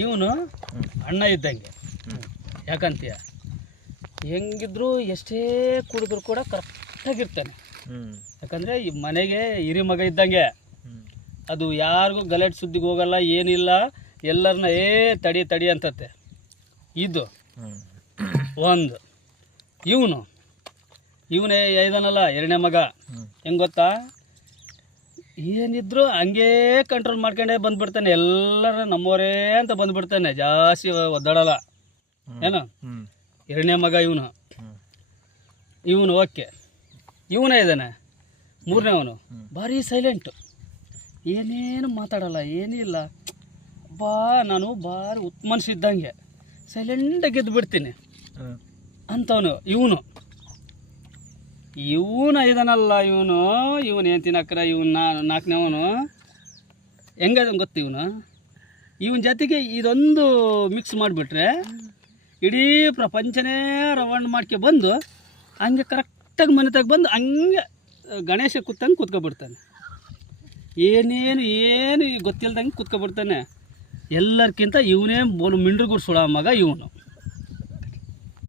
ಇವನು ಅಣ್ಣ ಇದ್ದಂಗೆ. ಯಾಕಂತೀಯ, ಹೆಂಗಿದ್ರು ಎಷ್ಟೇ ಕುಡಿದ್ರು ಕೂಡ ಕರೆಕ್ಟಾಗಿರ್ತಾನೆ. ಯಾಕಂದರೆ ಈ ಮನೆಗೆ ಹಿರಿ ಮಗ ಇದ್ದಂಗೆ. ಅದು ಯಾರಿಗೂ ಗಲಾಟೆ ಸುದ್ದಿಗೆ ಹೋಗಲ್ಲ, ಏನಿಲ್ಲ, ಎಲ್ಲರನ್ನ ತಡಿ ಅಂತತೆ. ಇದು ಒಂದು. ಇವನೇ ಐದನಲ್ಲ, ಎರಡನೇ ಮಗ. ಹೆಂಗೆ ಗೊತ್ತಾ, ಏನಿದ್ರು ಹಂಗೇ ಕಂಟ್ರೋಲ್ ಮಾಡ್ಕೊಂಡೇ ಬಂದ್ಬಿಡ್ತಾನೆ. ಎಲ್ಲರ ನಮ್ಮವರೇ ಅಂತ ಬಂದ್ಬಿಡ್ತಾನೆ, ಜಾಸ್ತಿ ಒದ್ದಾಡಲ್ಲ. ಏನು ಎರಡನೇ ಮಗ ಇವನು ಓಕೆ. ಇವನೇ ಇದ್ದಾನೆ ಮೂರನೇವನು, ಭಾರಿ ಸೈಲೆಂಟು, ಏನೇನು ಮಾತಾಡಲ್ಲ, ಏನಿಲ್ಲ. ನಾನು ಭಾರಿ ಮನಸ್ಸಿದ್ದಂಗೆ ಸೈಲೆಂಟಾಗಿ ಗೆದ್ದು ಬಿಡ್ತೀನಿ ಅಂಥವನು. ಇವನು ಇದಾನಲ್ಲ, ಇವನು ಏನು ತಿನ್ನಕ್ರ, ನಾಲ್ಕನೇವನು ಹೆಂಗದ ಗೊತ್ತು. ಇವನ ಜೊತೆಗೆ ಇದೊಂದು ಮಿಕ್ಸ್ ಮಾಡಿಬಿಟ್ರೆ ಇಡೀ ಪ್ರಪಂಚನೇ ರವಾಂಡ್ ಮಾಡ್ಕೆ ಬಂದು ಹಂಗೆ ಕರೆಕ್ಟಾಗಿ ಮನೆ ತಗ ಬಂದು ಹಂಗೆ ಗಣೇಶ ಕೂತಂಗೆ ಕೂತ್ಕೊಬಿಡ್ತಾನೆ. ಏನು ಗೊತ್ತಿಲ್ದಂಗೆ ಕೂತ್ಕೊಬಿಡ್ತಾನೆ. ಎಲ್ಲರಿಗಿಂತ ಇವನೇ ಮಿಂಡ್ರುಗುಡ್ ಸುಳ ಮಗ ಇವನು.